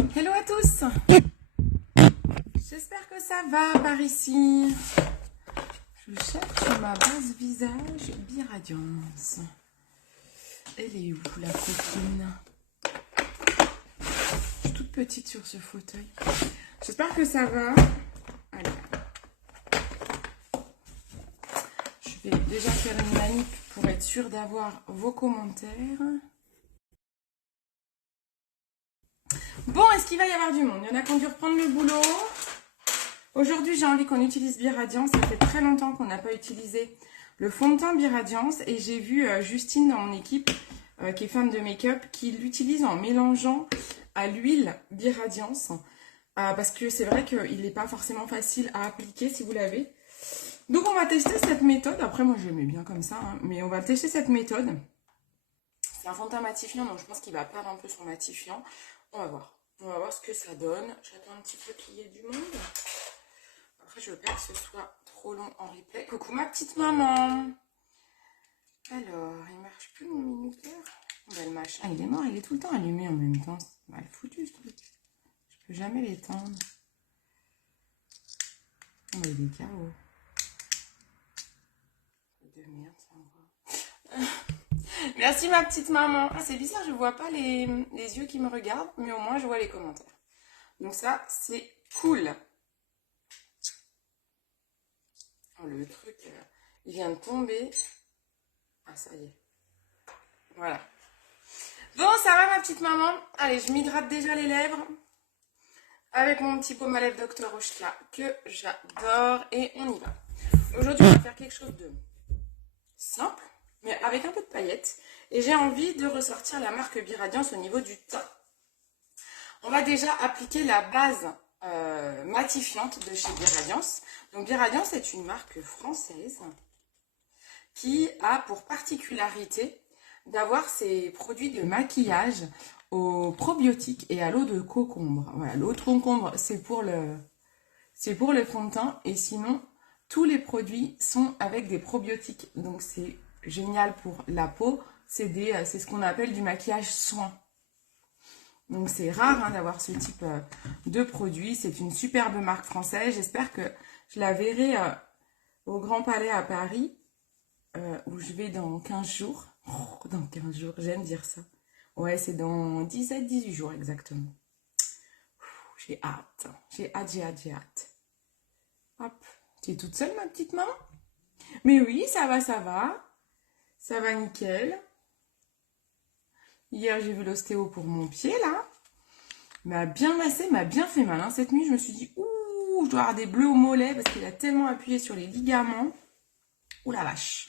Hello à tous. J'espère que ça va par ici. Je cherche ma base visage Biradiance. Elle est où la copine? Je suis toute petite sur ce fauteuil. J'espère que ça va. Allez. Je vais déjà faire une manip pour être sûre d'avoir vos commentaires. Bon, est-ce qu'il va y avoir du monde? Il y en a qui ont dû reprendre le boulot. Aujourd'hui, j'ai envie qu'on utilise Biradiance. Ça fait très longtemps qu'on n'a pas utilisé le fond de teint Biradiance. Et j'ai vu Justine dans mon équipe, qui est fan de make-up, qui l'utilise en mélangeant à l'huile Biradiance. Parce que c'est vrai qu'il n'est pas forcément facile à appliquer si vous l'avez. Donc, on va tester cette méthode. Après, moi, j'aimais bien comme ça. Hein, mais on va tester cette méthode. C'est un fond de teint matifiant, donc je pense qu'il va perdre un peu son matifiant. On va voir. On va voir ce que ça donne. J'attends un petit peu qu'il y ait du monde. Après, je veux pas que ce soit trop long en replay. Coucou ma petite maman. Alors, il marche plus mon minuteur. Le machin, il est mort, il est tout le temps allumé en même temps. C'est mal foutu ce truc. Je peux jamais l'éteindre. Oh, il est KO. De merde, ça envoie. Merci ma petite maman. Ah, c'est bizarre, je vois pas les yeux qui me regardent, mais au moins je vois les commentaires. Donc ça, c'est cool. Oh, le truc, il vient de tomber. Ah, ça y est. Voilà. Bon, ça va ma petite maman? Allez, je m'hydrate déjà les lèvres avec mon petit baume à lèvres Dr. Oshka que j'adore et on y va. Aujourd'hui, on va faire quelque chose de simple, mais avec un peu de paillettes. Et j'ai envie de ressortir la marque Biradiance au niveau du teint. On va déjà appliquer la base matifiante de chez Biradiance. Donc Biradiance est une marque française qui a pour particularité d'avoir ses produits de maquillage aux probiotiques et à l'eau de concombre. Voilà, l'eau de concombre, c'est pour le fond de teint. Et sinon, tous les produits sont avec des probiotiques. Donc c'est génial pour la peau. C'est ce qu'on appelle du maquillage soin. Donc c'est rare hein, d'avoir ce type de produit. C'est une superbe marque française. J'espère que je la verrai au Grand Palais à Paris, où je vais dans 15 jours. Oh, dans 15 jours, j'aime dire ça. Ouais, c'est dans 17-18 jours exactement. J'ai hâte. J'ai hâte. Hop. Tu es toute seule ma petite maman? Mais oui, ça va. Ça va nickel. Hier, j'ai vu l'ostéo pour mon pied, là. M'a bien massé, m'a bien fait mal. Hein. Cette nuit, je me suis dit, ouh, je dois avoir des bleus au mollet parce qu'il a tellement appuyé sur les ligaments. Ouh la vache.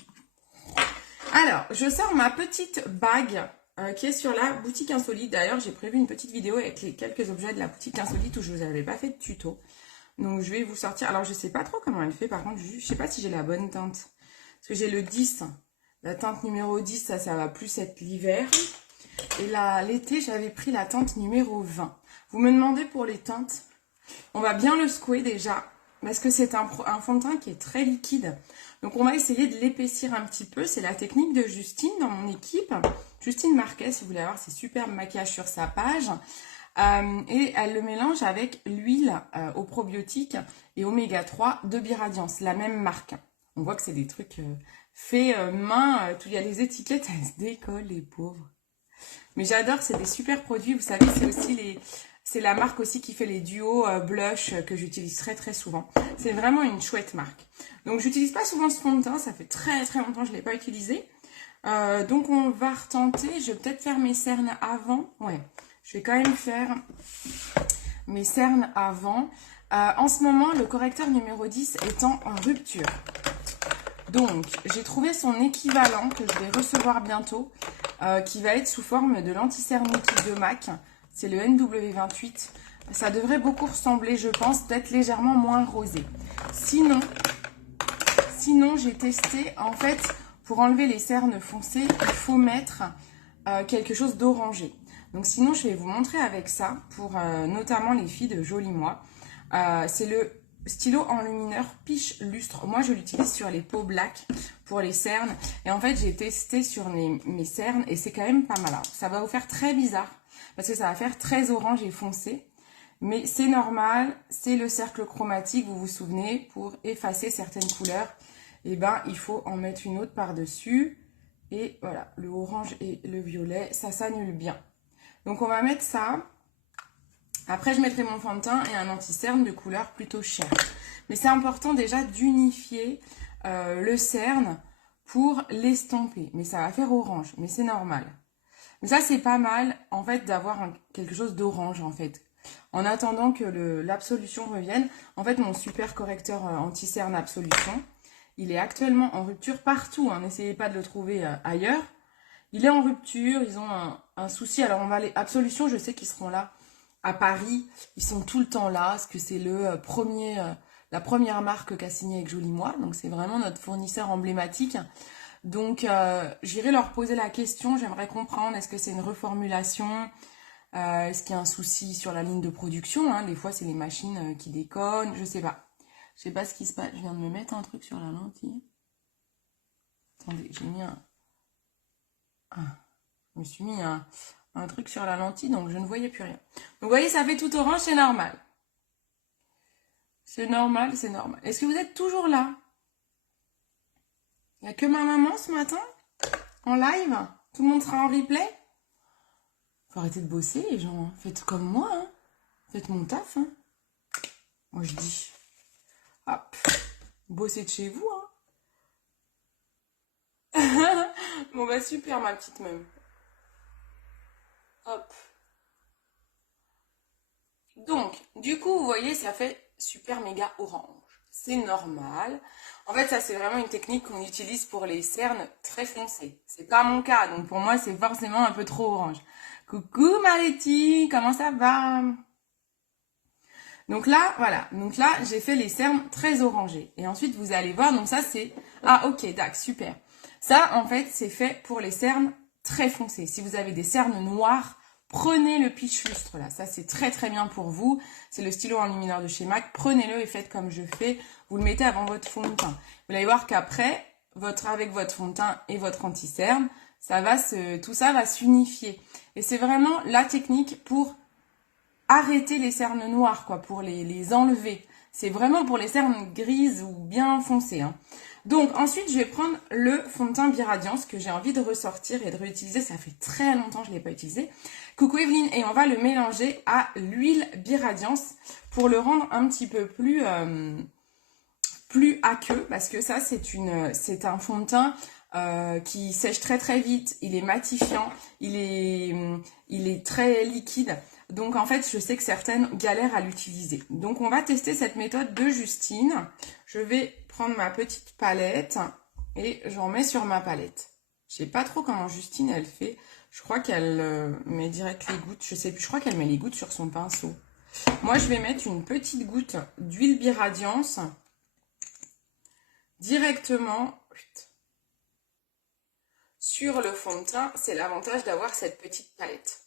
Alors, je sors ma petite bague qui est sur la boutique Insolite. D'ailleurs, j'ai prévu une petite vidéo avec les quelques objets de la boutique Insolite où je vous avais pas fait de tuto. Donc, je vais vous sortir. Alors, je sais pas trop comment elle fait. Par contre, je sais pas si j'ai la bonne teinte. Parce que j'ai le 10. La teinte numéro 10, ça va plus être l'hiver. Et là, l'été, j'avais pris la teinte numéro 20. Vous me demandez pour les teintes. On va bien le secouer déjà. Parce que c'est un fond de teint qui est très liquide. Donc, on va essayer de l'épaissir un petit peu. C'est la technique de Justine dans mon équipe. Justine Marquet, si vous voulez avoir ses superbes maquillages sur sa page. Et elle le mélange avec l'huile aux probiotiques et oméga 3 de Biradiance. La même marque. On voit que c'est des trucs faits main. Il y a les étiquettes, elles se décollent, les pauvres. Mais j'adore, c'est des super produits. Vous savez, c'est aussi c'est la marque aussi qui fait les duos blush que j'utilise très souvent. C'est vraiment une chouette marque. Donc, j'utilise pas souvent ce fond de teint. Ça fait très longtemps que je l'ai pas utilisé. Donc, on va retenter. Je vais peut-être faire mes cernes avant. Ouais, je vais quand même faire mes cernes avant. En ce moment, le correcteur numéro 10 étant en rupture. Donc, j'ai trouvé son équivalent que je vais recevoir bientôt. Qui va être sous forme de l'anti-cerne liquide de MAC. C'est le NW28. Ça devrait beaucoup ressembler, je pense, peut-être légèrement moins rosé. Sinon j'ai testé, en fait, pour enlever les cernes foncées, il faut mettre quelque chose d'orangé. Donc sinon, je vais vous montrer avec ça, pour notamment les filles de Joli Moi. C'est le stylo enlumineur Piche Lustre. Moi, je l'utilise sur les peaux black pour les cernes. Et en fait, j'ai testé sur mes cernes et c'est quand même pas mal. Alors, ça va vous faire très bizarre parce que ça va faire très orange et foncé. Mais c'est normal, c'est le cercle chromatique, vous vous souvenez, pour effacer certaines couleurs, et ben il faut en mettre une autre par-dessus. Et voilà, le orange et le violet, ça s'annule bien. Donc on va mettre ça. Après, je mettrai mon fond de teint et un anti-cerne de couleur plutôt chère. Mais c'est important déjà d'unifier le cerne pour l'estomper. Mais ça va faire orange, mais c'est normal. Mais ça, c'est pas mal, en fait, d'avoir quelque chose d'orange, en fait. En attendant que l'absolution revienne, en fait, mon super correcteur anti-cerne Absolution, il est actuellement en rupture partout. Hein, n'essayez pas de le trouver ailleurs. Il est en rupture, ils ont un souci. Alors, on va aller... Absolution, je sais qu'ils seront là à Paris. Ils sont tout le temps là, parce que c'est la première marque qu'a signé avec Joli Moi. Donc, c'est vraiment notre fournisseur emblématique. Donc, j'irai leur poser la question. J'aimerais comprendre, est-ce que c'est une reformulation? Est-ce qu'il y a un souci sur la ligne de production, hein? Des fois, c'est les machines qui déconnent. Je sais pas. Je sais pas ce qui se passe. Je viens de me mettre un truc sur la lentille. Attendez, j'ai mis je me suis mis un truc sur la lentille, donc je ne voyais plus rien. Donc, vous voyez, ça fait tout orange, c'est normal. C'est normal, c'est normal. Est-ce que vous êtes toujours là? Il n'y a que ma maman ce matin? En live? Tout le monde sera en replay? Faut arrêter de bosser, les gens. Hein. Faites comme moi, hein. Faites mon taf, hein. Moi, je dis, hop, bossez de chez vous, hein. Bon, bah, super, ma petite même. Hop. Donc, du coup, vous voyez, ça fait super méga orange. C'est normal. En fait, ça, c'est vraiment une technique qu'on utilise pour les cernes très foncés. C'est pas mon cas, donc pour moi, c'est forcément un peu trop orange. Coucou, Malétie, comment ça va? Donc là, voilà. Donc là, j'ai fait les cernes très orangés. Et ensuite, vous allez voir, donc ça, c'est... Ah, ok, d'accord, super. Ça, en fait, c'est fait pour les cernes très foncés. Si vous avez des cernes noires, prenez le Peach Lustre, là. Ça, c'est très, très bien pour vous. C'est le stylo enlumineur de chez MAC. Prenez-le et faites comme je fais. Vous le mettez avant votre fond de teint. Vous allez voir qu'après, avec votre fond de teint et votre anti-cerne, tout ça va s'unifier. Et c'est vraiment la technique pour arrêter les cernes noires, quoi, pour les enlever. C'est vraiment pour les cernes grises ou bien foncées. Hein. Donc ensuite, je vais prendre le fond de teint Biradiance que j'ai envie de ressortir et de réutiliser. Ça fait très longtemps que je ne l'ai pas utilisé. Coucou Evelyne, et on va le mélanger à l'huile Biradiance pour le rendre un petit peu plus aqueux, parce que ça, c'est un fond de teint qui sèche très très vite. Il est matifiant, il est très liquide. Donc en fait, je sais que certaines galèrent à l'utiliser. Donc on va tester cette méthode de Justine. Je vais prendre ma petite palette et j'en mets sur ma palette. Je sais pas trop comment Justine elle fait. Je crois qu'elle met direct les gouttes. Je sais plus, je crois qu'elle met les gouttes sur son pinceau. Moi, je vais mettre une petite goutte d'huile Biradiance directement sur le fond de teint. C'est l'avantage d'avoir cette petite palette.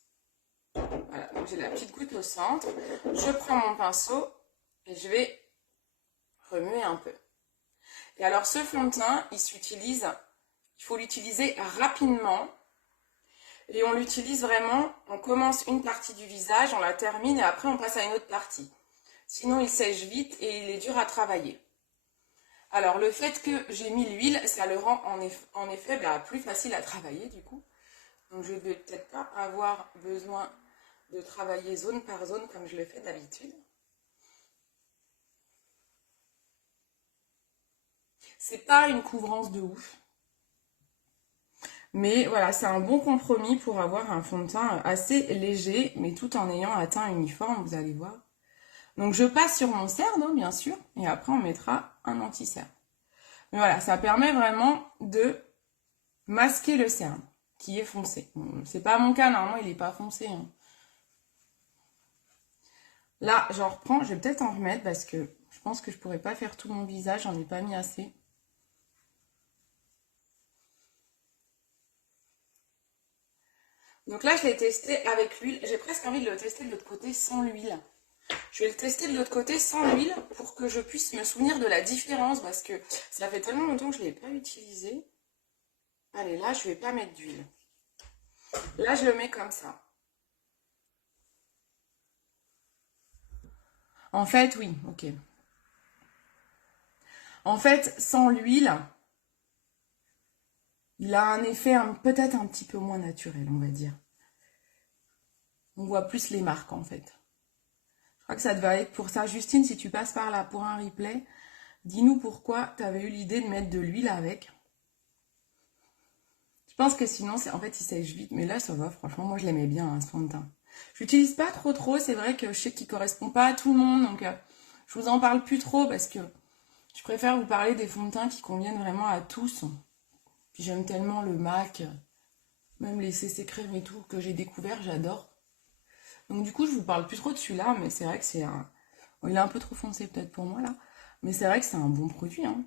Voilà, donc j'ai la petite goutte au centre. Je prends mon pinceau et je vais remuer un peu. Et alors ce fond de teint, il faut l'utiliser rapidement. Et on l'utilise vraiment, on commence une partie du visage, on la termine et après on passe à une autre partie. Sinon il sèche vite et il est dur à travailler. Alors le fait que j'ai mis l'huile, ça le rend en effet plus facile à travailler du coup. Donc je ne vais peut-être pas avoir besoin de travailler zone par zone comme je le fais d'habitude. C'est pas une couvrance de ouf. Mais voilà, c'est un bon compromis pour avoir un fond de teint assez léger, mais tout en ayant un teint uniforme, vous allez voir. Donc je passe sur mon cerne, hein, bien sûr, et après on mettra un anti-cerne. Mais voilà, ça permet vraiment de masquer le cerne, qui est foncé. C'est pas mon cas, normalement il n'est pas foncé. Hein. Là, j'en reprends, je vais peut-être en remettre parce que je pense que je pourrais pas faire tout mon visage, j'en ai pas mis assez. Donc là, je l'ai testé avec l'huile. J'ai presque envie de le tester de l'autre côté sans l'huile. Je vais le tester de l'autre côté sans l'huile pour que je puisse me souvenir de la différence parce que ça fait tellement longtemps que je ne l'ai pas utilisé. Allez, là, je ne vais pas mettre d'huile. Là, je le mets comme ça. En fait, oui, ok. En fait, sans l'huile, il a un effet peut-être un petit peu moins naturel, on va dire. On voit plus les marques, en fait. Je crois que ça devait être pour ça. Justine, si tu passes par là pour un replay, dis-nous pourquoi tu avais eu l'idée de mettre de l'huile avec. Je pense que sinon, en fait, il sèche vite. Mais là, ça va, franchement, moi, je l'aimais bien, hein, ce fond de teint. Je l'utilise pas trop. C'est vrai que je sais qu'il correspond pas à tout le monde. Donc, je vous en parle plus trop parce que je préfère vous parler des fonds de teint qui conviennent vraiment à tous. Puis j'aime tellement le MAC, même les CC crème et tout, que j'ai découvert, j'adore. Donc du coup, je vous parle plus trop de celui-là, mais c'est vrai que c'est un... Bon, il est un peu trop foncé peut-être pour moi, là. Mais c'est vrai que c'est un bon produit, hein.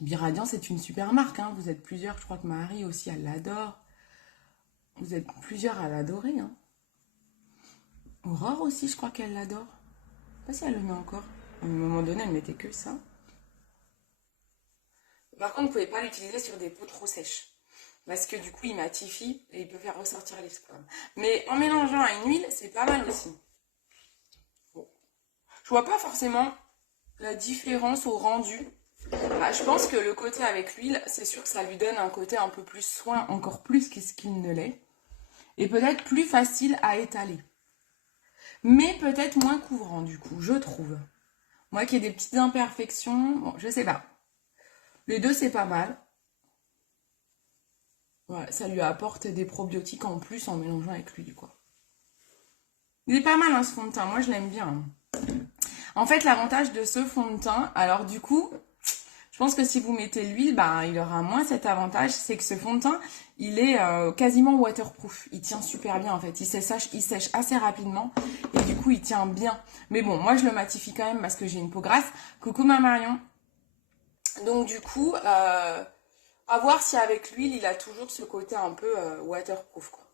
Biradian, c'est une super marque, hein. Vous êtes plusieurs, je crois que Marie aussi, elle l'adore. Vous êtes plusieurs à l'adorer, hein. Aurore aussi, je crois qu'elle l'adore. Je sais pas si elle le met encore. À un moment donné, elle mettait que ça. Par contre, vous pouvez pas l'utiliser sur des peaux trop sèches. Parce que du coup, il matifie et il peut faire ressortir les spams. Mais en mélangeant à une huile, c'est pas mal aussi. Bon. Je vois pas forcément la différence au rendu. Bah, je pense que le côté avec l'huile, c'est sûr que ça lui donne un côté un peu plus soin, encore plus qu'est-ce qu'il ne l'est. Et peut-être plus facile à étaler. Mais peut-être moins couvrant du coup, je trouve. Moi qui ai des petites imperfections, bon, je sais pas. Les deux, c'est pas mal. Ouais, ça lui apporte des probiotiques en plus en mélangeant avec l'huile, quoi. Il est pas mal, hein, ce fond de teint. Moi, je l'aime bien, hein. En fait, l'avantage de ce fond de teint, alors du coup, je pense que si vous mettez l'huile, bah, il aura moins cet avantage. C'est que ce fond de teint, il est quasiment waterproof. Il tient super bien, en fait. Il sèche assez rapidement. Et du coup, il tient bien. Mais bon, moi, je le matifie quand même parce que j'ai une peau grasse. Coucou, ma Marion. Donc, du coup... à voir si avec l'huile, il a toujours ce côté un peu waterproof, quoi.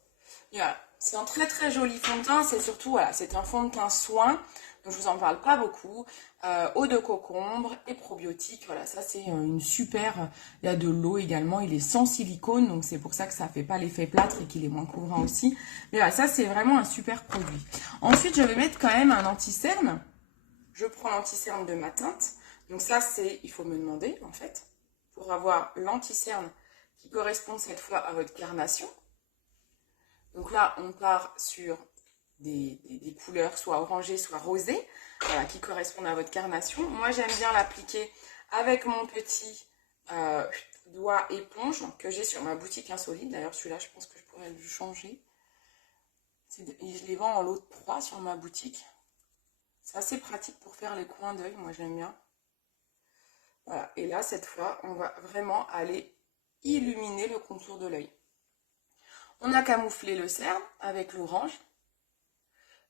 Voilà. C'est un très très joli fond de teint. C'est surtout, voilà, c'est un fond de teint soin. Donc je vous en parle pas beaucoup. Eau de concombre et probiotiques. Voilà, ça c'est une super. Il y a de l'eau également. Il est sans silicone. Donc c'est pour ça que ça fait pas l'effet plâtre et qu'il est moins couvrant aussi. Mais voilà, ça c'est vraiment un super produit. Ensuite, je vais mettre quand même un anti-cerne. Je prends l'anti-cerne de ma teinte. Donc ça c'est, il faut me demander en fait, pour avoir l'anti-cerne qui correspond cette fois à votre carnation. Donc là, on part sur des couleurs soit orangées, soit rosées, voilà, qui correspondent à votre carnation. Moi, j'aime bien l'appliquer avec mon petit doigt éponge que j'ai sur ma boutique Insolite. D'ailleurs, celui-là, je pense que je pourrais le changer. Je les vends en lot de 3 sur ma boutique. C'est assez pratique pour faire les coins d'œil, moi j'aime bien. Voilà, et là, cette fois, on va vraiment aller illuminer le contour de l'œil. On a camouflé le cerne avec l'orange.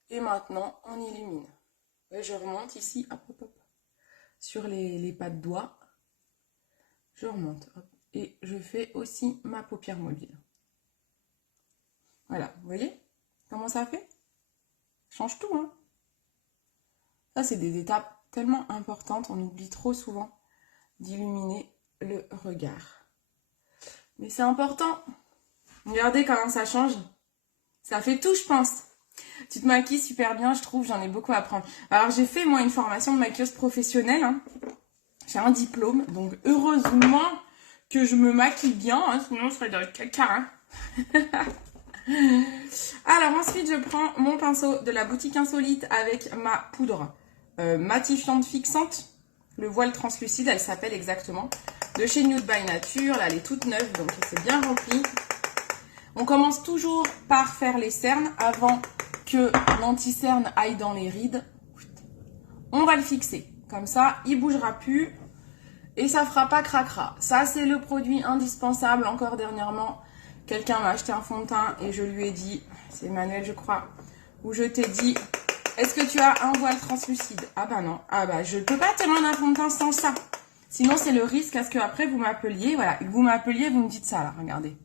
Et maintenant, on illumine. Et je remonte ici, hop, hop, hop, sur les pas de doigts. Je remonte, hop, et je fais aussi ma paupière mobile. Voilà, vous voyez comment ça fait? Ça change tout, hein. Ça, c'est des étapes tellement importantes, on oublie trop souvent d'illuminer le regard. Mais c'est important. Regardez comment ça change. Ça fait tout, je pense. Tu te maquilles super bien, je trouve, j'en ai beaucoup à apprendre. Alors, j'ai fait, moi, une formation de maquilleuse professionnelle, hein. J'ai un diplôme, donc heureusement que je me maquille bien, hein, sinon je serais dans le caca, hein. Alors, ensuite, je prends mon pinceau de la boutique Insolite avec ma poudre matifiante fixante. Le voile translucide, elle s'appelle exactement. De chez Nude by Nature, là, elle est toute neuve, donc c'est bien rempli. On commence toujours par faire les cernes avant que l'anti-cerne aille dans les rides. On va le fixer. Comme ça, il bougera plus et ça fera pas cracra. Ça, c'est le produit indispensable. Encore dernièrement, quelqu'un m'a acheté un fond de teint et je lui ai dit, c'est Emmanuel, je crois, où je t'ai dit, est-ce que tu as un voile translucide? Ah bah non. Ah bah, je peux pas te rendre un fond de teint sans ça. Sinon, c'est le risque à ce que après vous m'appeliez. Voilà, vous m'appeliez, vous me dites ça là, regardez.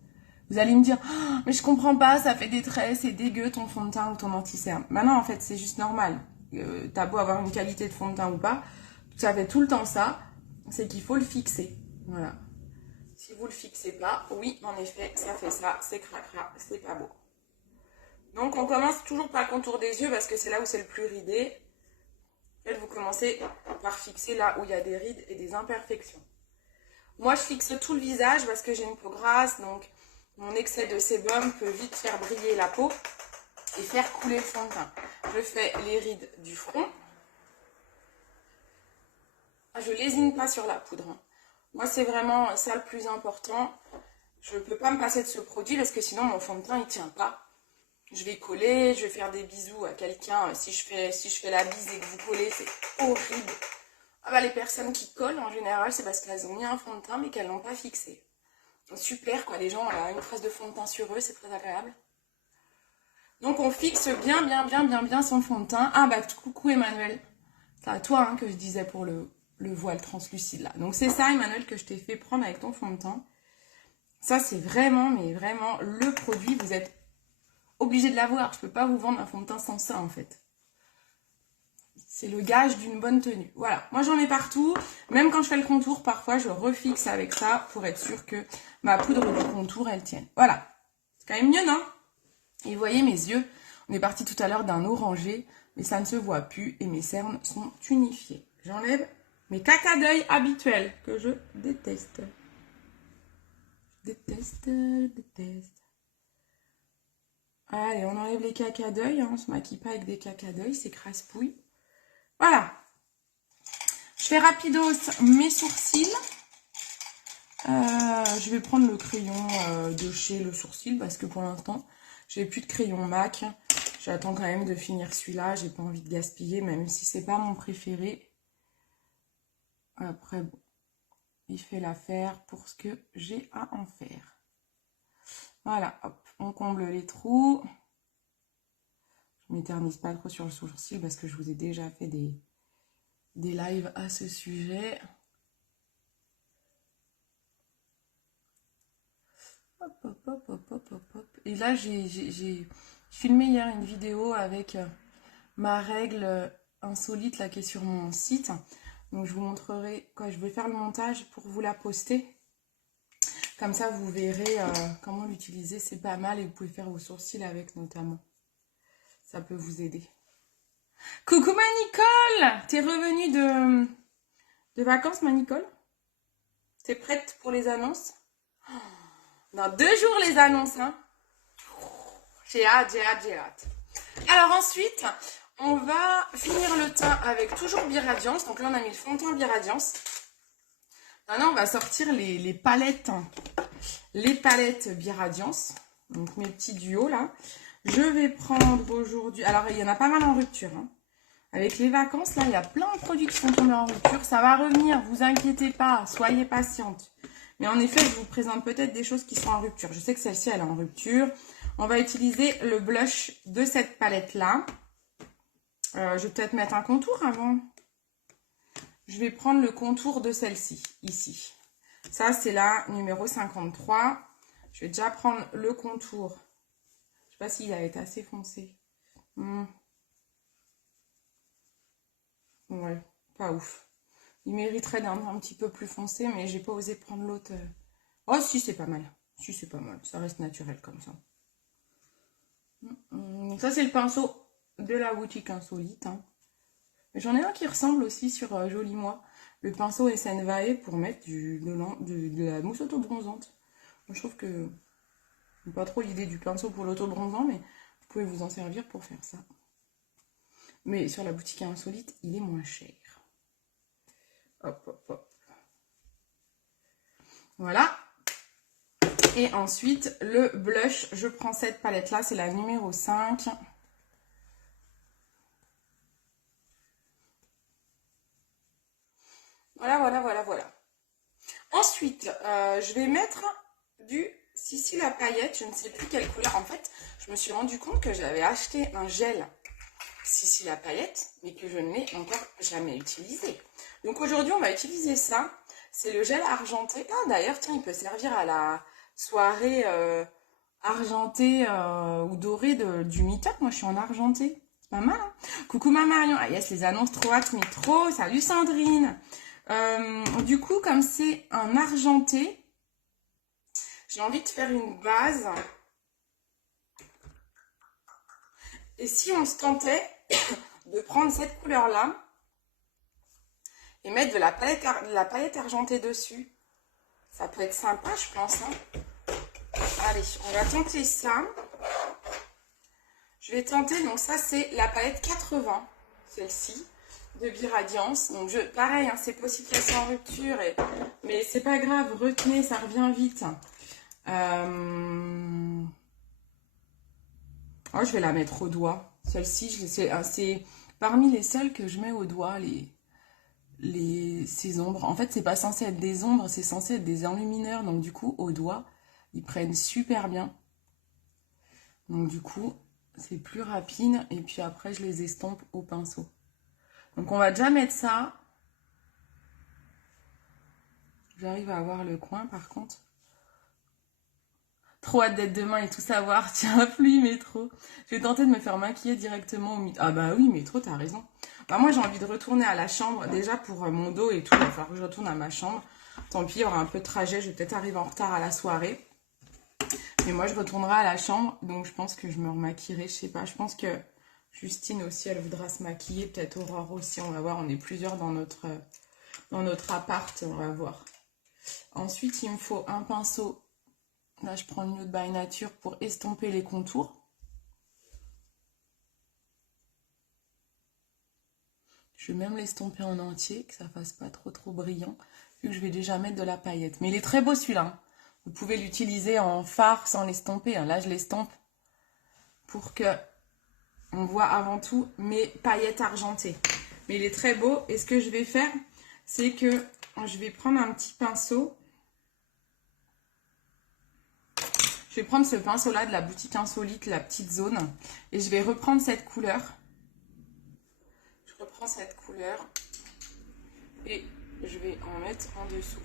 Vous allez me dire, oh, mais je comprends pas, ça fait des traits, c'est dégueu ton fond de teint ou ton anti-cerne. Bah non, en fait, c'est juste normal. T'as beau avoir une qualité de fond de teint ou pas, ça fait tout le temps ça, c'est qu'il faut le fixer. Voilà. Si vous le fixez pas, oui, en effet, ça fait ça, c'est cracra, c'est pas beau. Donc, on commence toujours par le contour des yeux parce que c'est là où c'est le plus ridé. Vous commencez par fixer là où il y a des rides et des imperfections. Moi, je fixe tout le visage parce que j'ai une peau grasse, donc mon excès de sébum peut vite faire briller la peau et faire couler le fond de teint. Je fais les rides du front. Je lésine pas sur la poudre. Moi, c'est vraiment ça le plus important. Je ne peux pas me passer de ce produit parce que sinon, mon fond de teint, il tient pas. Je vais coller, je vais faire des bisous à quelqu'un. Si je fais la bise et que vous collez, c'est horrible. Ah bah, les personnes qui collent, en général, c'est parce qu'elles ont mis un fond de teint mais qu'elles l'ont pas fixé. Super, quoi. Les gens ont une trace de fond de teint sur eux, c'est très agréable. Donc, on fixe bien son fond de teint. Ah bah, coucou Emmanuel. C'est à toi que je disais pour le voile translucide là. Donc, c'est ça, Emmanuel, que je t'ai fait prendre avec ton fond de teint. Ça, c'est vraiment, mais vraiment, le produit, vous êtes obligé de l'avoir. Je peux pas vous vendre un fond de teint sans ça, en fait. C'est le gage d'une bonne tenue. Voilà, moi j'en mets partout. Même quand je fais le contour, parfois je refixe avec ça pour être sûr que ma poudre de contour, elle tienne. Voilà, c'est quand même mieux, non? Et vous voyez mes yeux, on est parti tout à l'heure d'un orangé, mais ça ne se voit plus et mes cernes sont unifiées. J'enlève mes caca d'œil habituels que je déteste. Déteste. Allez, on enlève les caca d'œil, on se maquille pas avec des caca d'œil, c'est crasse-pouille. Voilà. Je fais rapidos mes sourcils. Je vais prendre le crayon de chez Le Sourcil parce que pour l'instant, j'ai plus de crayon MAC. J'attends quand même de finir celui-là. J'ai pas envie de gaspiller, même si c'est pas mon préféré. Après, bon, il fait l'affaire pour ce que j'ai à en faire. Voilà, hop, on comble les trous. Je m'éternise pas trop sur le sourcil parce que je vous ai déjà fait des lives à ce sujet. Hop. Et là, j'ai filmé hier une vidéo avec ma règle insolite là qui est sur mon site. Donc je vous montrerai quand je vais faire le montage pour vous la poster. Comme ça, vous verrez comment l'utiliser. C'est pas mal et vous pouvez faire vos sourcils avec notamment. Ça peut vous aider. Coucou ma Nicole! T'es revenue de vacances, ma Nicole? T'es prête pour les annonces? Dans 2 jours les annonces, hein? J'ai hâte. Alors ensuite, on va finir le teint avec toujours Biradiance. Donc là, on a mis le fond de teint Biradiance. Maintenant, on va sortir les palettes. Les palettes Biradiance. Donc mes petits duos là. Je vais prendre aujourd'hui... Alors, il y en a pas mal en rupture. Avec les vacances, là, il y a plein de produits qui sont tombés en rupture. Ça va revenir, vous inquiétez pas. Soyez patiente. Mais en effet, je vous présente peut-être des choses qui sont en rupture. Je sais que celle-ci, elle est en rupture. On va utiliser le blush de cette palette-là. Je vais peut-être mettre un contour avant. Je vais prendre le contour de celle-ci, ici. Ça, c'est la numéro 53. Je vais déjà prendre le contour. Je sais pas s'il a été assez foncé. Ouais, pas ouf. Il mériterait d'un un petit peu plus foncé, mais j'ai pas osé prendre l'autre. Oh, si, c'est pas mal. Si, c'est pas mal. Ça reste naturel comme ça. Ça, c'est le pinceau de la boutique Insolite. J'en ai un qui ressemble aussi sur Joli Moi. Le pinceau SN Vae pour mettre de la mousse auto-bronzante. Moi, je trouve que j'ai pas trop l'idée du pinceau pour l'auto-bronzant, mais vous pouvez vous en servir pour faire ça. Mais sur la boutique Insolite, il est moins cher. Hop. Voilà. Et ensuite, le blush, je prends cette palette-là, c'est la numéro 5. Voilà. Ensuite, je vais mettre du Sissi la paillette, je ne sais plus quelle couleur. En fait, je me suis rendu compte que j'avais acheté un gel Sissi la paillette, mais que je ne l'ai encore jamais utilisé. Donc aujourd'hui, on va utiliser ça. C'est le gel argenté. Ah, d'ailleurs, tiens, il peut servir à la soirée argentée ou dorée du meet-up. Moi, je suis en argenté. C'est pas mal, hein? Coucou ma Marion. Ah yes, les annonces trop hâte, mais trop. Salut Sandrine. Du coup, comme c'est un argenté, j'ai envie de faire une base. Et si on se tentait de prendre cette couleur-là, et mettre de la paillette argentée dessus. Ça peut être sympa, je pense. Hein. Allez, on va tenter ça. Je vais tenter, donc ça c'est la palette 80, celle-ci, de Biradiance. Donc pareil, hein, c'est possible qu'elle soit en rupture, mais c'est pas grave, retenez, ça revient vite. Oh, je vais la mettre au doigt. Celle-ci, c'est parmi les seules que je mets au doigt, ces ombres. En fait, c'est pas censé être des ombres, c'est censé être des enlumineurs. Donc du coup, au doigt, ils prennent super bien. Donc du coup, c'est plus rapide. Et puis après, je les estompe au pinceau. Donc on va déjà mettre ça. J'arrive à avoir le coin par contre. Trop hâte d'être demain et tout savoir. Tiens, pluie, métro. Je vais tenter de me faire maquiller directement au métro. Ah bah oui, métro, t'as raison. Bah moi, j'ai envie de retourner à la chambre. Déjà pour mon dos et tout, il va falloir que je retourne à ma chambre. Tant pis, il y aura un peu de trajet. Je vais peut-être arriver en retard à la soirée. Mais moi, je retournerai à la chambre. Donc, je pense que je me remaquillerai. Je sais pas. Je pense que Justine aussi, elle voudra se maquiller. Peut-être Aurore aussi. On va voir. On est plusieurs dans notre appart. On va voir. Ensuite, il me faut un pinceau. Là, je prends une Nude by Nature pour estomper les contours. Je vais même l'estomper en entier, que ça fasse pas trop brillant, vu que je vais déjà mettre de la paillette. Mais il est très beau celui-là. Vous pouvez l'utiliser en fard sans l'estomper. Là, je l'estompe pour que on voit avant tout mes paillettes argentées. Mais il est très beau. Et ce que je vais faire, c'est que je vais prendre un petit pinceau. Je vais prendre ce pinceau-là de la boutique Insolite, la petite zone. Et je vais reprendre cette couleur. Je reprends cette couleur. Et je vais en mettre en dessous.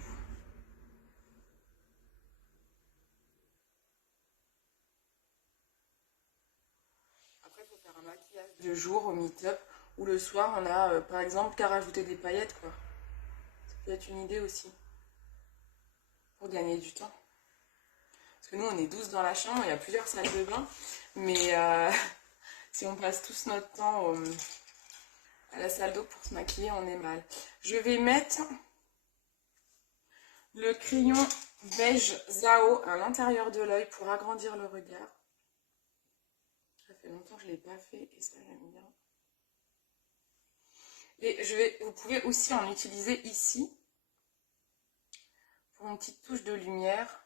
Après, il faut faire un maquillage de jour au meet-up. Ou le soir, on a par exemple qu'à rajouter des paillettes, quoi. Ça peut être une idée aussi. Pour gagner du temps. Parce que nous, on est 12 dans la chambre, il y a plusieurs salles de bain. Mais si on passe tous notre temps à la salle d'eau pour se maquiller, on est mal. Je vais mettre le crayon beige Zao à l'intérieur de l'œil pour agrandir le regard. Ça fait longtemps que je ne l'ai pas fait et ça j'aime bien. Et vous pouvez aussi en utiliser ici pour une petite touche de lumière,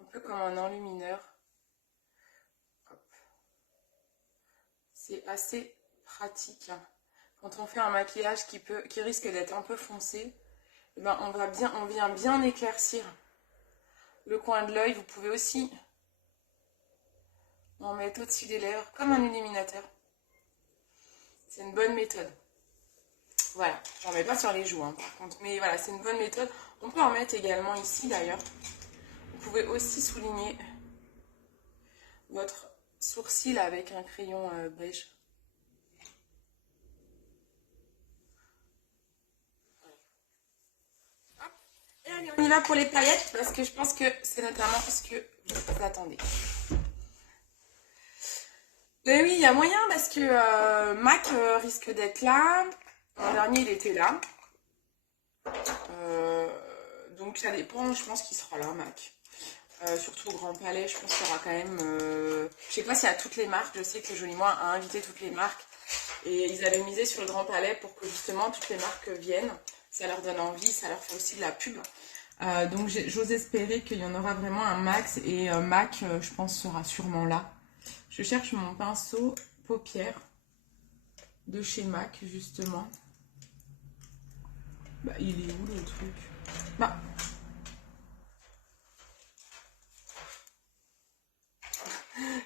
un peu comme un enlumineur. C'est assez pratique. Quand on fait un maquillage qui risque d'être un peu foncé, eh ben on vient bien éclaircir le coin de l'œil. Vous pouvez aussi en mettre au-dessus des lèvres comme un illuminateur. C'est une bonne méthode. Voilà, j'en mets pas sur les joues par contre, mais voilà, c'est une bonne méthode. On peut en mettre également ici d'ailleurs. Vous pouvez aussi souligner votre sourcil avec un crayon beige. Et allez, on y va pour les paillettes parce que je pense que c'est notamment ce que vous attendez. Mais oui, il y a moyen parce que Mac risque d'être là. L'an dernier, il était là. Donc ça dépend, je pense qu'il sera là, Mac. Surtout au Grand Palais, je pense qu'il y aura quand même... je sais pas s'il y a toutes les marques, je sais que Joli Moi a invité toutes les marques. Et ils avaient misé sur le Grand Palais pour que justement toutes les marques viennent. Ça leur donne envie, ça leur fait aussi de la pub. Donc j'ose espérer qu'il y en aura vraiment un max. Et Mac, je pense, sera sûrement là. Je cherche mon pinceau paupières de chez Mac, justement. Bah, il est où le truc? Bah...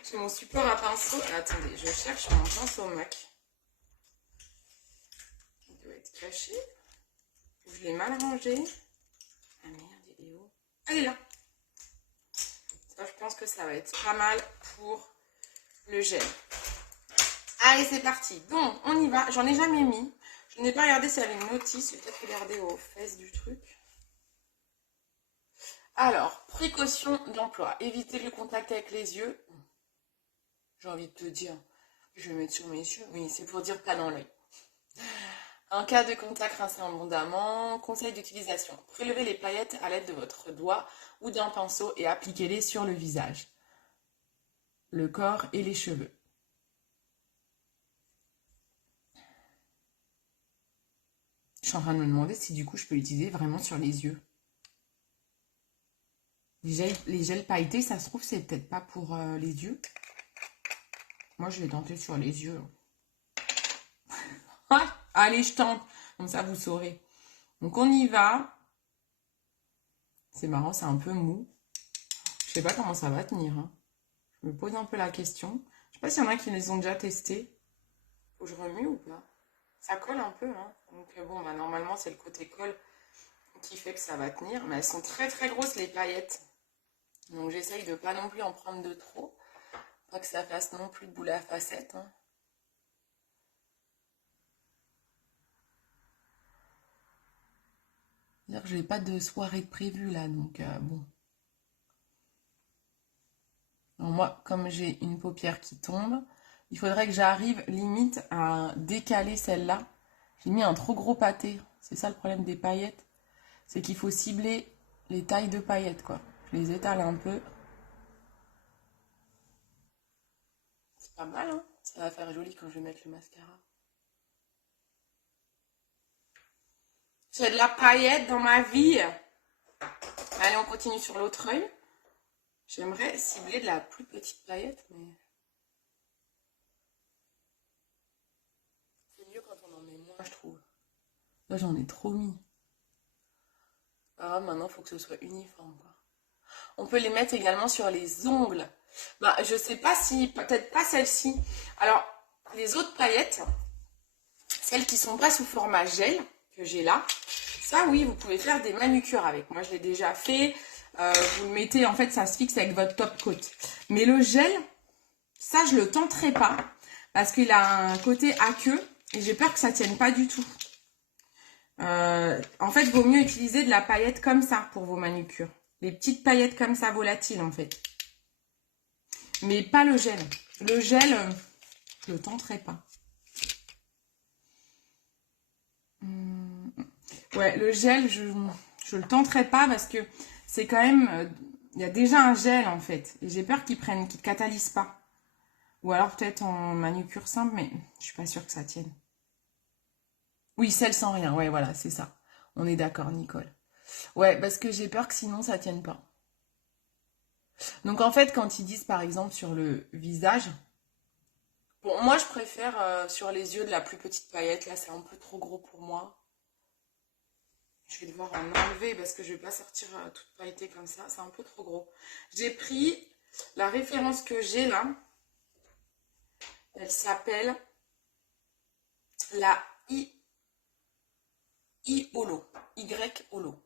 J'ai mon support à pinceau. Attendez, je cherche mon pinceau Mac. Il doit être caché. Je l'ai mal rangé. Ah merde, il est où? Elle est là. Ça, je pense que ça va être pas mal pour le gel. Allez, c'est parti. Donc, on y va. J'en ai jamais mis. Je n'ai pas regardé s'il y avait une notice. Je vais peut-être regarder aux fesses du truc. Alors, précaution d'emploi. Éviter le contact avec les yeux. J'ai envie de te dire, je vais mettre sur mes yeux. Oui, c'est pour dire pas dans l'œil. En cas de contact, rincez abondamment. Conseil d'utilisation. Prélevez les paillettes à l'aide de votre doigt ou d'un pinceau et appliquez-les sur le visage, le corps et les cheveux. Je suis en train de me demander si du coup je peux l'utiliser vraiment sur les yeux. Les gels pailletés, ça se trouve, c'est peut-être pas pour les yeux. Moi, je vais tenter sur les yeux. Ah, allez, je tente. Comme ça, vous saurez. Donc, on y va. C'est marrant, c'est un peu mou. Je sais pas comment ça va tenir. Hein. Je me pose un peu la question. Je sais pas s'il y en a qui les ont déjà testés. Faut que je remue ou pas? Ça colle un peu. Hein. Donc, bon, bah, normalement, c'est le côté colle qui fait que ça va tenir. Mais elles sont très, très grosses, les paillettes. Donc, j'essaye de pas non plus en prendre de trop. Pas que ça fasse non plus de boule à facettes. Hein. C'est-à-dire que je n'ai pas de soirée de prévue là, donc bon. Alors moi, comme j'ai une paupière qui tombe, il faudrait que j'arrive limite à décaler celle-là. J'ai mis un trop gros pâté. C'est ça le problème des paillettes. C'est qu'il faut cibler les tailles de paillettes, quoi. Je les étale un peu. C'est pas mal, hein? Ça va faire joli quand je vais mettre le mascara. J'ai de la paillette dans ma vie. Allez, on continue sur l'autre œil. J'aimerais cibler de la plus petite paillette, mais c'est mieux quand on en met moins, je trouve. Là, j'en ai trop mis. Ah, maintenant, il faut que ce soit uniforme, quoi. On peut les mettre également sur les ongles. Bah, je sais pas si, peut-être pas celle-ci. Alors, les autres paillettes, celles qui sont pas sous format gel, que j'ai là, ça, oui, vous pouvez faire des manucures avec. Moi, je l'ai déjà fait. Vous le mettez, en fait, ça se fixe avec votre top coat. Mais le gel, ça, je le tenterai pas parce qu'il a un côté aqueux et j'ai peur que ça tienne pas du tout. En fait, il vaut mieux utiliser de la paillette comme ça pour vos manucures. Les petites paillettes comme ça, volatiles, en fait. Mais pas le gel. Le gel, je le tenterai pas. Ouais, le gel, je le tenterai pas parce que c'est quand même... Il y a déjà un gel, en fait. Et j'ai peur qu'il catalyse pas. Ou alors peut-être en manucure simple, mais je suis pas sûre que ça tienne. Oui, celle sans rien. Ouais, voilà, c'est ça. On est d'accord, Nicole. Ouais, parce que j'ai peur que sinon ça tienne pas. Donc en fait, quand ils disent par exemple sur le visage, bon, moi je préfère sur les yeux de la plus petite paillette. Là, c'est un peu trop gros pour moi. Je vais devoir en enlever parce que je vais pas sortir toute pailletée comme ça. C'est un peu trop gros. J'ai pris la référence que j'ai là. Elle s'appelle la I Holo. Y Holo.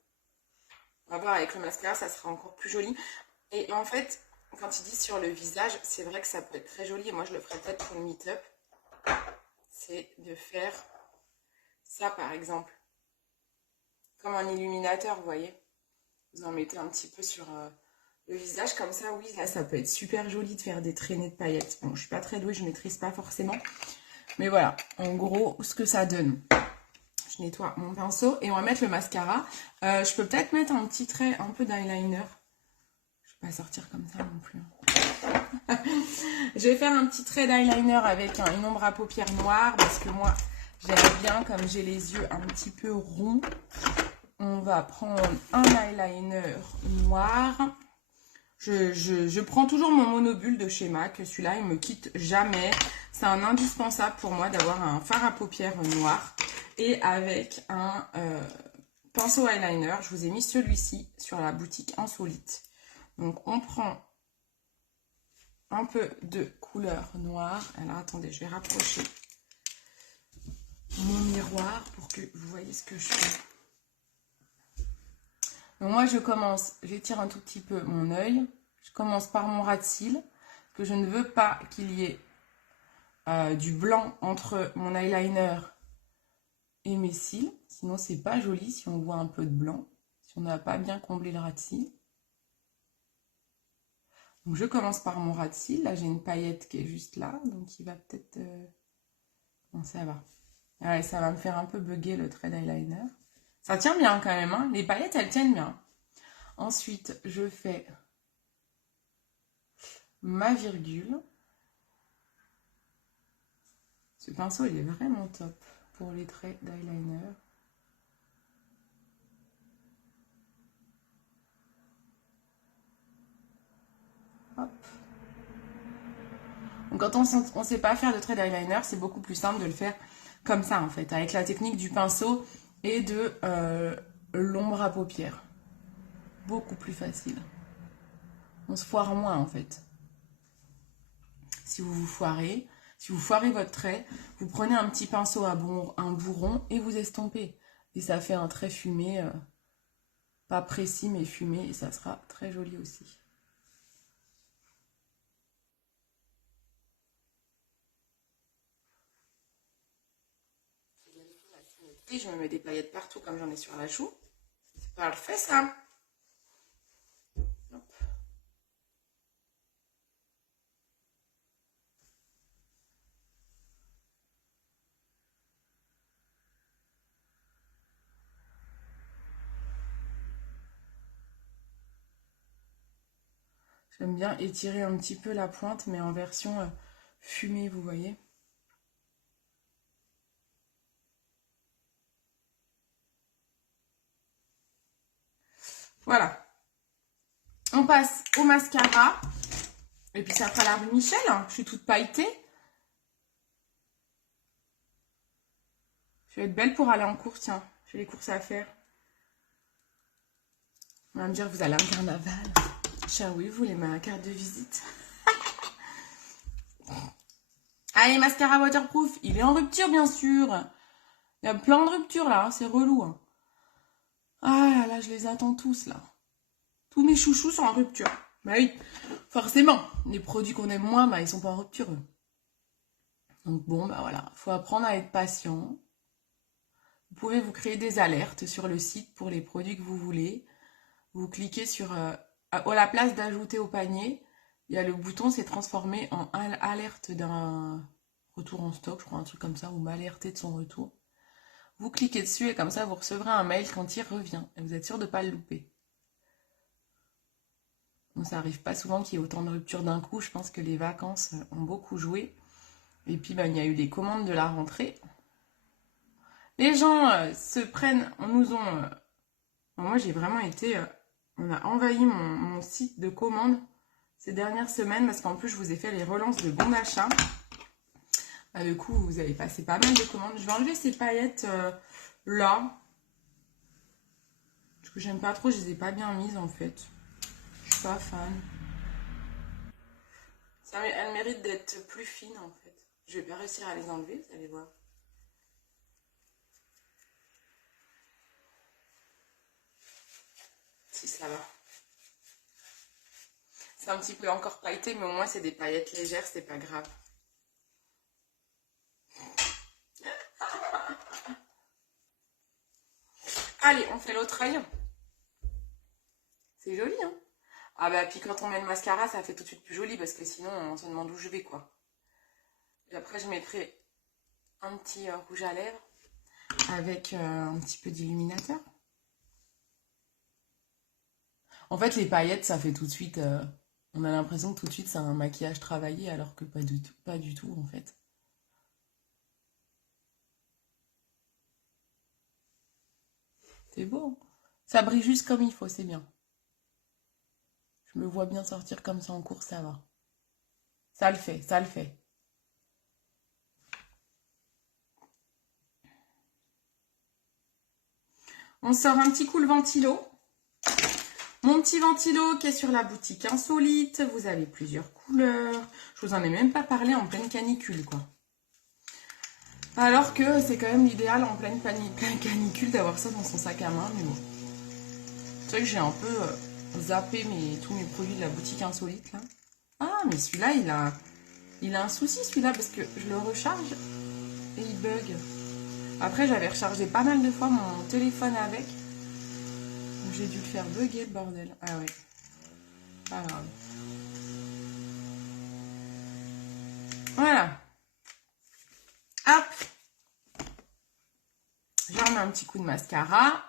On va voir avec le mascara, ça sera encore plus joli. Et en fait, quand ils disent sur le visage, c'est vrai que ça peut être très joli. Et moi, je le ferai peut-être pour le meet-up. C'est de faire ça, par exemple. Comme un illuminateur, vous voyez. Vous en mettez un petit peu sur le visage. Comme ça, oui, là, ça peut être super joli de faire des traînées de paillettes. Bon, je suis pas très douée, je maîtrise pas forcément. Mais voilà, en gros, ce que ça donne. Je nettoie mon pinceau et on va mettre le mascara. Je peux peut-être mettre un petit trait, un peu d'eyeliner. Je vais pas sortir comme ça non plus. Je vais faire un petit trait d'eyeliner avec une ombre à paupières noire parce que moi, j'aime bien comme j'ai les yeux un petit peu ronds. On va prendre un eyeliner noir. Je prends toujours mon monobule de chez MAC. Celui-là, il me quitte jamais. C'est un indispensable pour moi d'avoir un fard à paupières noir. Et avec un pinceau eyeliner. Je vous ai mis celui-ci sur la boutique Insolite. Donc, on prend un peu de couleur noire. Alors, attendez, je vais rapprocher mon miroir pour que vous voyez ce que je fais. Donc, moi, je commence, j'étire un tout petit peu mon œil. Je commence par mon ras de cils, parce que je ne veux pas qu'il y ait du blanc entre mon eyeliner et mes cils. Sinon, c'est pas joli si on voit un peu de blanc, si on n'a pas bien comblé le ras de cils. Donc, je commence par mon ras de cils. Là, j'ai une paillette qui est juste là, donc il va peut-être... Bon, ça va. Ouais, ça va me faire un peu bugger le trait d'eyeliner. Ça tient bien quand même, hein. Les paillettes, elles tiennent bien. Ensuite, je fais ma virgule. Ce pinceau, il est vraiment top pour les traits d'eyeliner. Hop. Donc quand on ne sait pas faire de trait d'eyeliner, c'est beaucoup plus simple de le faire comme ça en fait, avec la technique du pinceau et de l'ombre à paupières. Beaucoup plus facile. On se foire moins en fait. Si vous vous foirez, si vous foirez votre trait, vous prenez un petit pinceau à un bourron et vous estompez. Et ça fait un trait fumé, pas précis mais fumé, et ça sera très joli aussi. Et je me mets des paillettes partout comme j'en ai sur la joue. C'est parfait ça. Hop. J'aime bien étirer un petit peu la pointe, mais en version fumée, vous voyez. Voilà. On passe au mascara. Et puis ça fera la rue Michel. Je suis toute pailletée. Je vais être belle pour aller en course, tiens. J'ai les courses à faire. On va me dire, vous allez en carnaval. Cher oui, vous voulez ma carte de visite. Allez, mascara waterproof. Il est en rupture, bien sûr. Il y a plein de ruptures, là. C'est relou. Hein. Ah là, je les attends tous, là. Tous mes chouchous sont en rupture. Bah oui, forcément. Les produits qu'on aime moins, bah, ils sont pas en rupture, eux. Donc bon, bah voilà. Faut apprendre à être patient. Vous pouvez vous créer des alertes sur le site pour les produits que vous voulez. Vous cliquez sur à la place d'ajouter au panier, il y a le bouton s'est transformé en alerte d'un retour en stock, je crois un truc comme ça, ou m'alerter de son retour. Vous cliquez dessus et comme ça vous recevrez un mail quand il revient. Et vous êtes sûr de ne pas le louper. Donc ça arrive pas souvent qu'il y ait autant de ruptures d'un coup. Je pense que les vacances ont beaucoup joué. Et puis il y a eu les commandes de la rentrée. Les gens se prennent, on nous ont... moi j'ai vraiment été... on a envahi mon site de commandes ces dernières semaines parce qu'en plus je vous ai fait les relances de bons d'achat. Du coup vous avez passé pas mal de commandes. Je vais enlever ces paillettes là. Parce que j'aime pas trop, je les ai pas bien mises en fait. Je suis pas fan. Elles méritent d'être plus fines en fait. Je vais pas réussir à les enlever, vous allez voir. Si ça va. C'est un petit peu encore pailleté, mais au moins c'est des paillettes légères, c'est pas grave. Allez, on fait l'autre œil. C'est joli, hein? Ah bah puis quand on met le mascara, ça fait tout de suite plus joli parce que sinon on se demande où je vais quoi. Et après je mettrai un petit rouge à lèvres avec un petit peu d'illuminateur. En fait les paillettes ça fait tout de suite, on a l'impression que tout de suite c'est un maquillage travaillé alors que pas du tout en fait. C'est beau. Ça brille juste comme il faut, c'est bien. Je me vois bien sortir comme ça en cours, ça va. Ça le fait, ça le fait. On sort un petit coup le ventilo. Mon petit ventilo qui est sur la boutique Insolite. Vous avez plusieurs couleurs. Je vous en ai même pas parlé en pleine canicule, quoi. Alors que c'est quand même l'idéal en pleine canicule d'avoir ça dans son sac à main, mais bon. C'est vrai que j'ai un peu zappé tous mes produits de la boutique Insolite, là. Ah, mais celui-là, il a un souci, celui-là, parce que je le recharge et il bug. Après, j'avais rechargé pas mal de fois mon téléphone avec. Donc j'ai dû le faire bugger, le bordel. Ah ouais. Pas grave. Voilà. Hop. met un petit coup de mascara.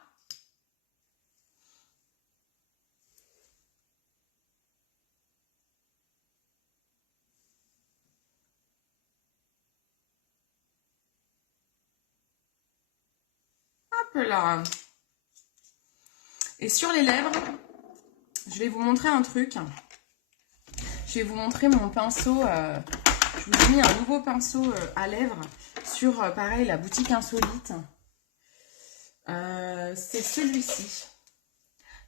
Hop là. Et sur les lèvres, je vais vous montrer un truc. Je vais vous montrer mon pinceau. Je vous ai mis un nouveau pinceau à lèvres sur, pareil, la boutique Insolite. C'est celui-ci.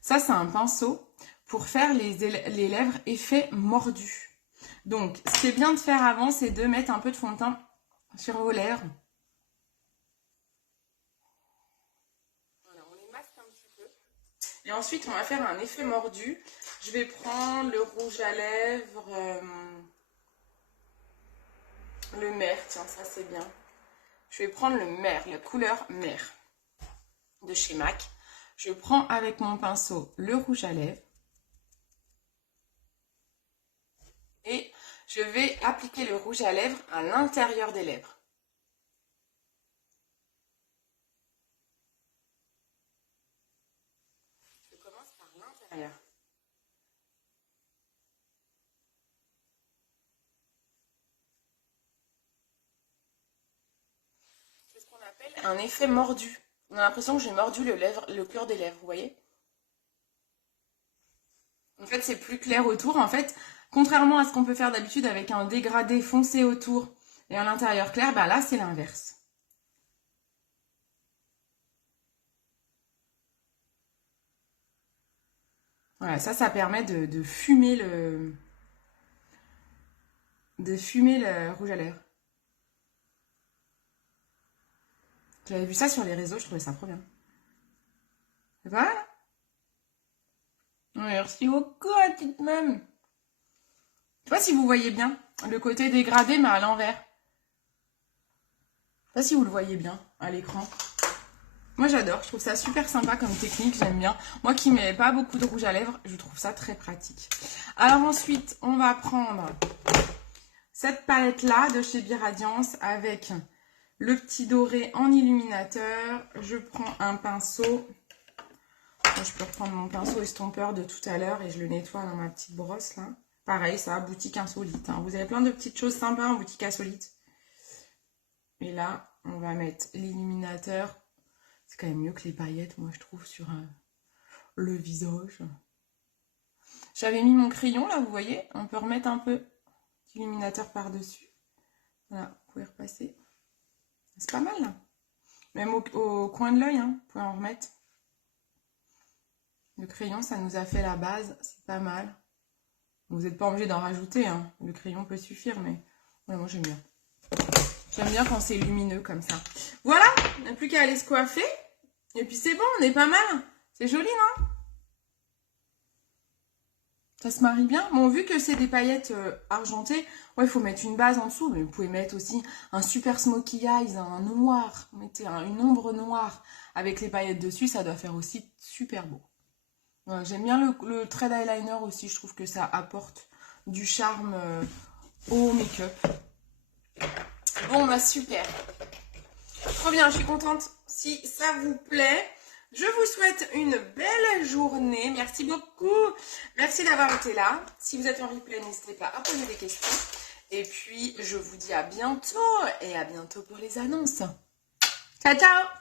Ça, c'est un pinceau pour faire les lèvres effet mordu. Donc, ce qui est bien de faire avant, c'est de mettre un peu de fond de teint sur vos lèvres. Voilà, on les masque un petit peu. Et ensuite, on va faire un effet mordu. Je vais prendre le rouge à lèvres, le mer. Tiens, ça, c'est bien. Je vais prendre le mer, la couleur mer de chez MAC. Je prends avec mon pinceau le rouge à lèvres. Et je vais appliquer le rouge à lèvres à l'intérieur des lèvres. Je commence par l'intérieur. C'est ce qu'on appelle un effet mordu. On a l'impression que j'ai mordu le cœur des lèvres, vous voyez? En fait, c'est plus clair autour. En fait, contrairement à ce qu'on peut faire d'habitude avec un dégradé foncé autour et à l'intérieur clair, bah là, c'est l'inverse. Voilà, ça permet de fumer le rouge à lèvres. J'avais vu ça sur les réseaux, je trouvais ça trop bien. Voilà. Merci beaucoup, à petite même. Je sais pas si vous voyez bien le côté dégradé, mais à l'envers. Je sais pas si vous le voyez bien à l'écran. Moi, j'adore. Je trouve ça super sympa comme technique. J'aime bien. Moi qui mets pas beaucoup de rouge à lèvres, je trouve ça très pratique. Alors ensuite, on va prendre cette palette-là de chez Biradiance avec le petit doré en illuminateur. Je prends un pinceau. Je peux reprendre mon pinceau estompeur de tout à l'heure et je le nettoie dans ma petite brosse là. Pareil, ça, boutique Insolite. Hein. Vous avez plein de petites choses sympas en boutique Insolite. Et là, on va mettre l'illuminateur. C'est quand même mieux que les paillettes, moi, je trouve, sur le visage. J'avais mis mon crayon, là, vous voyez. On peut remettre un peu d'illuminateur par-dessus. Voilà, vous pouvez repasser. C'est pas mal, là. Même au coin de l'œil, hein, vous pouvez en remettre. Le crayon, ça nous a fait la base. C'est pas mal. Vous n'êtes pas obligé d'en rajouter, hein. Le crayon peut suffire, mais ouais, moi, j'aime bien. J'aime bien quand c'est lumineux comme ça. Voilà, on n'a plus qu'à aller se coiffer. Et puis c'est bon, on est pas mal. C'est joli, non? Ça se marie bien. Bon, vu que c'est des paillettes argentées, ouais, il faut mettre une base en dessous. Mais vous pouvez mettre aussi un super smokey eyes, un noir. Mettez une ombre noire avec les paillettes dessus. Ça doit faire aussi super beau. Ouais, j'aime bien le thread eyeliner aussi. Je trouve que ça apporte du charme au make-up. Bon, bah super. Trop bien, je suis contente si ça vous plaît. Je vous souhaite une belle journée. Merci beaucoup. Merci d'avoir été là. Si vous êtes en replay, n'hésitez pas à poser des questions. Et puis, je vous dis à bientôt. Et à bientôt pour les annonces. Ciao, ciao!